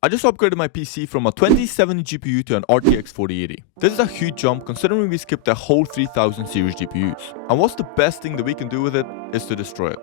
I just upgraded my PC from a 2070 GPU to an RTX 4080. This is a huge jump considering we skipped the whole 3000 series GPUs. And what's the best thing that we can do with it is to destroy it.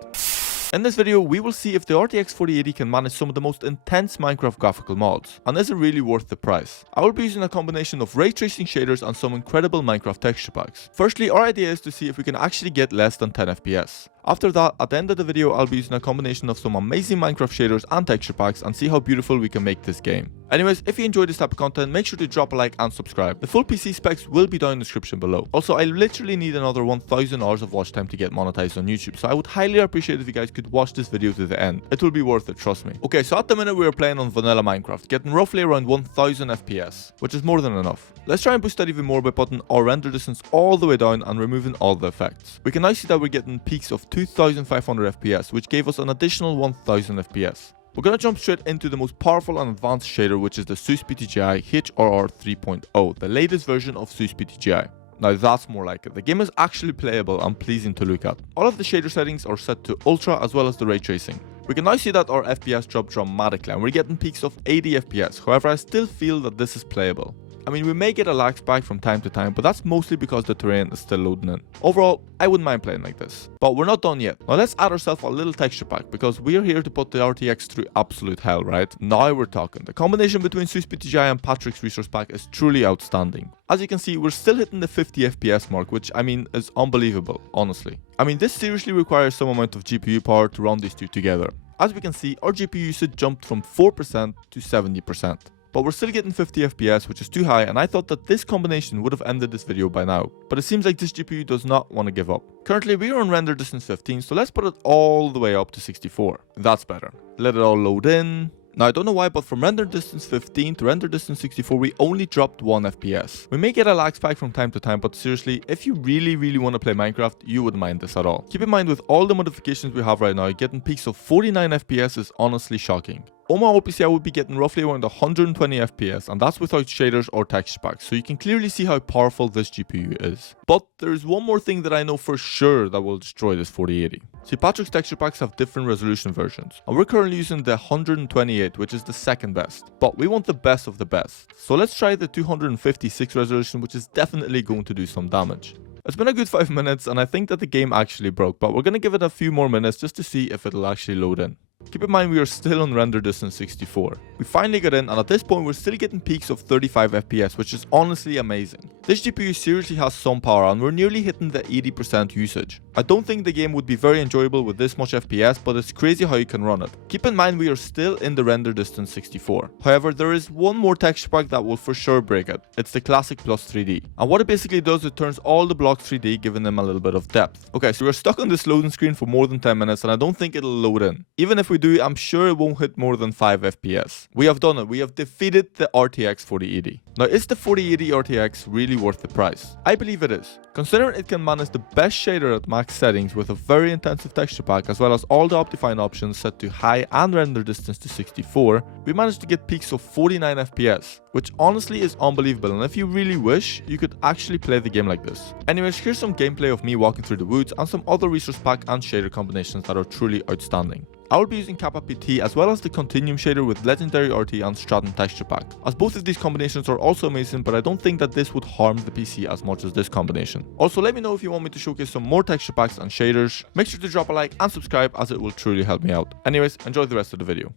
In this video, we will see if the RTX 4080 can manage some of the most intense Minecraft graphical mods, and is it really worth the price? I will be using a combination of ray tracing shaders and some incredible Minecraft texture packs. Firstly, our idea is to see if we can actually get less than 10 FPS. After that, at the end of the video, I'll be using a combination of some amazing Minecraft shaders and texture packs and see how beautiful we can make this game. Anyways, if you enjoyed this type of content, make sure to drop a like and subscribe. The full PC specs will be down in the description below. Also, I literally need another 1000 hours of watch time to get monetized on YouTube, so I would highly appreciate if you guys could watch this video to the end. It will be worth it, trust me. Okay, so at the minute we are playing on vanilla Minecraft, getting roughly around 1000 FPS, which is more than enough. Let's try and boost that even more by putting our render distance all the way down and removing all the effects. We can now see that we're getting peaks of 2500 FPS, which gave us an additional 1000 FPS. We're gonna jump straight into the most powerful and advanced shader, which is the Seus PTGI HRR 3.0, the latest version of Seus PTGI. Now that's more like it. The game is actually playable and pleasing to look at. All of the shader settings are set to ultra as well as the ray tracing. We can now see that our FPS dropped dramatically and we're getting peaks of 80 FPS, however I still feel that this is playable. I mean, we may get a lag spike from time to time, but that's mostly because the terrain is still loading in. Overall, I wouldn't mind playing like this. But we're not done yet. Now let's add ourselves a little texture pack, because we're here to put the RTX through absolute hell, right? Now we're talking. The combination between Seus PTGI and Patrix resource pack is truly outstanding. As you can see, we're still hitting the 50 FPS mark, which I mean is unbelievable, honestly. I mean, this seriously requires some amount of GPU power to run these two together. As we can see, our GPU usage jumped from 4% to 70%. But we're still getting 50 FPS, which is too high, and I thought that this combination would have ended this video by now. But it seems like this GPU does not want to give up. Currently we are on render distance 15, so let's put it all the way up to 64. That's better. Let it all load in. Now I don't know why, but from render distance 15 to render distance 64, we only dropped 1 FPS. We may get a lag spike from time to time, but seriously, if you really want to play Minecraft, you wouldn't mind this at all. Keep in mind, with all the modifications we have right now, getting peaks of 49 FPS is honestly shocking. On my old PC, I would be getting roughly around 120 FPS, and that's without shaders or texture packs, so you can clearly see how powerful this GPU is. But there is one more thing that I know for sure that will destroy this 4080. See, Patrix texture packs have different resolution versions, and we're currently using the 128, which is the second best. But we want the best of the best. So let's try the 256 resolution, which is definitely going to do some damage. It's been a good 5 minutes, and I think that the game actually broke, but we're gonna give it a few more minutes just to see if it'll actually load in. Keep in mind, we are still on render distance 64. We finally got in, and at this point we're still getting peaks of 35 FPS, which is honestly amazing. This GPU seriously has some power, and we're nearly hitting the 80% usage. I don't think the game would be very enjoyable with this much FPS, but it's crazy how you can run it. Keep in mind, we are still in the render distance 64. However, there is one more texture pack that will for sure break it. It's the Classic Plus 3D. And what it basically does, it turns all the blocks 3D, giving them a little bit of depth. Okay, so we're stuck on this loading screen for more than 10 minutes, and I don't think it'll load in. Even if we do, I'm sure it won't hit more than 5 FPS. We have done it. We have defeated the RTX 4080. Now, is the 4080 RTX really worth the price? I believe it is. Considering it can manage the best shader at max settings with a very intensive texture pack, as well as all the optifine options set to high and render distance to 64, we managed to get peaks of 49 FPS, which honestly is unbelievable, and if you really wish, you could actually play the game like this. Anyways, here's some gameplay of me walking through the woods and some other resource pack and shader combinations that are truly outstanding. I will be using Kappa PT as well as the Continuum shader with Legendary RT and Stratum texture pack, as both of these combinations are also amazing, but I don't think that this would harm the PC as much as this combination. Also, let me know if you want me to showcase some more texture packs and shaders. Make sure to drop a like and subscribe, as it will truly help me out. Anyways, enjoy the rest of the video.